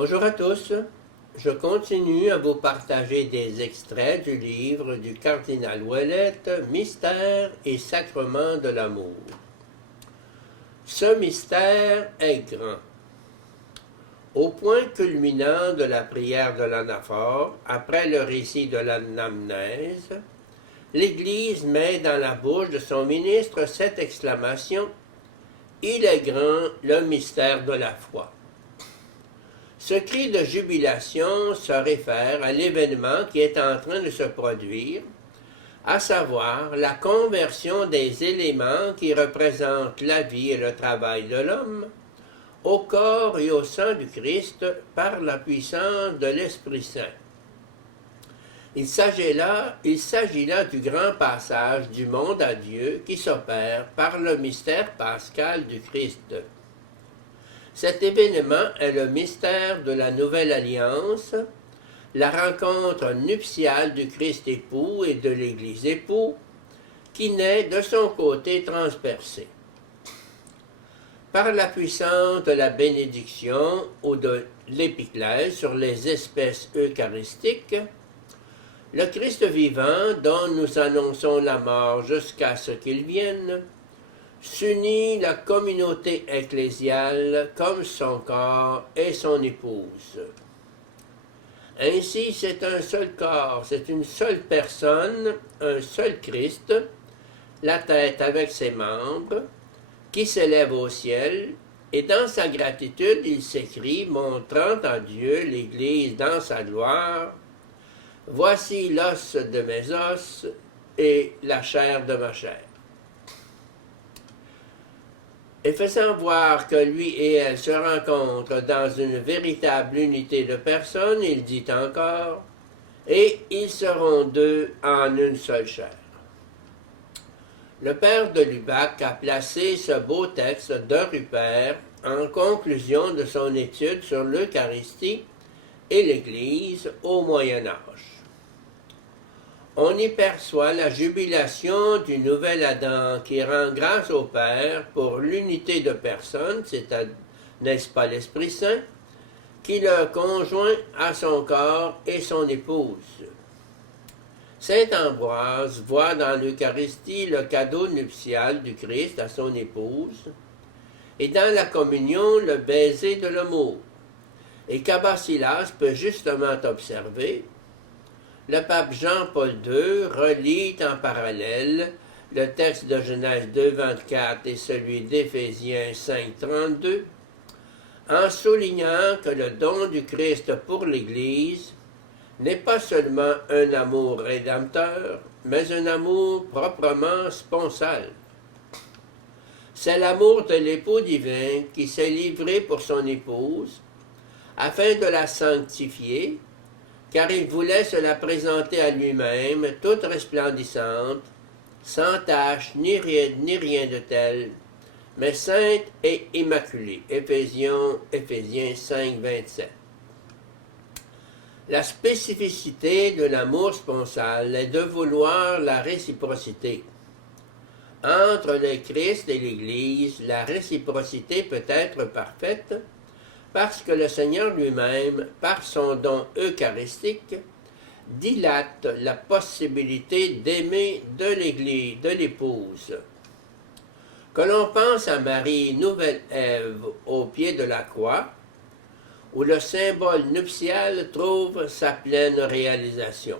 Bonjour à tous, je continue à vous partager des extraits du livre du cardinal Ouellette, Mystère et sacrement de l'amour. Ce mystère est grand. Au point culminant de la prière de l'anaphore, après le récit de l'anamnèse, l'Église met dans la bouche de son ministre cette exclamation « Il est grand le mystère de la foi ». Ce cri de jubilation se réfère à l'événement qui est en train de se produire, à savoir la conversion des éléments qui représentent la vie et le travail de l'homme au corps et au sang du Christ par la puissance de l'Esprit Saint. Il s'agit là du grand passage du monde à Dieu qui s'opère par le mystère pascal du Christ. Cet événement est le mystère de la nouvelle alliance, la rencontre nuptiale du Christ époux et de l'Église époux, qui naît de son côté transpercé. Par la puissance de la bénédiction ou de l'épiclèse sur les espèces eucharistiques, le Christ vivant, dont nous annonçons la mort jusqu'à ce qu'il vienne, s'unit la communauté ecclésiale comme son corps et son épouse. Ainsi, c'est un seul corps, c'est une seule personne, un seul Christ, la tête avec ses membres, qui s'élève au ciel, et dans sa gratitude, il s'écrie, montrant à Dieu l'Église dans sa gloire, « Voici l'os de mes os et la chair de ma chair. » Et faisant voir que lui et elle se rencontrent dans une véritable unité de personnes, il dit encore, « Et ils seront deux en une seule chair. » Le père de Lubac a placé ce beau texte de Rupert en conclusion de son étude sur l'Eucharistie et l'Église au Moyen Âge. On y perçoit la jubilation du nouvel Adam qui rend grâce au Père pour l'unité de personnes, n'est-ce pas l'Esprit Saint, qui le conjoint à son corps et son épouse. Saint Ambroise voit dans l'Eucharistie le cadeau nuptial du Christ à son épouse, et dans la communion le baiser de l'amour. Et Cabasilas peut justement observer. Le pape Jean-Paul II relit en parallèle le texte de Genèse 2,24 et celui d'Éphésiens 5,32, en soulignant que le don du Christ pour l'Église n'est pas seulement un amour rédempteur, mais un amour proprement sponsal. C'est l'amour de l'époux divin qui s'est livré pour son épouse, afin de la sanctifier, car il voulait se la présenter à lui-même, toute resplendissante, sans tache ni rien de tel, mais sainte et immaculée. Éphésiens 5, 27. La spécificité de l'amour sponsal est de vouloir la réciprocité. Entre le Christ et l'Église, la réciprocité peut être parfaite, parce que le Seigneur lui-même, par son don eucharistique, dilate la possibilité d'aimer de l'Église, de l'épouse. Que l'on pense à Marie, nouvelle Ève, au pied de la croix, où le symbole nuptial trouve sa pleine réalisation.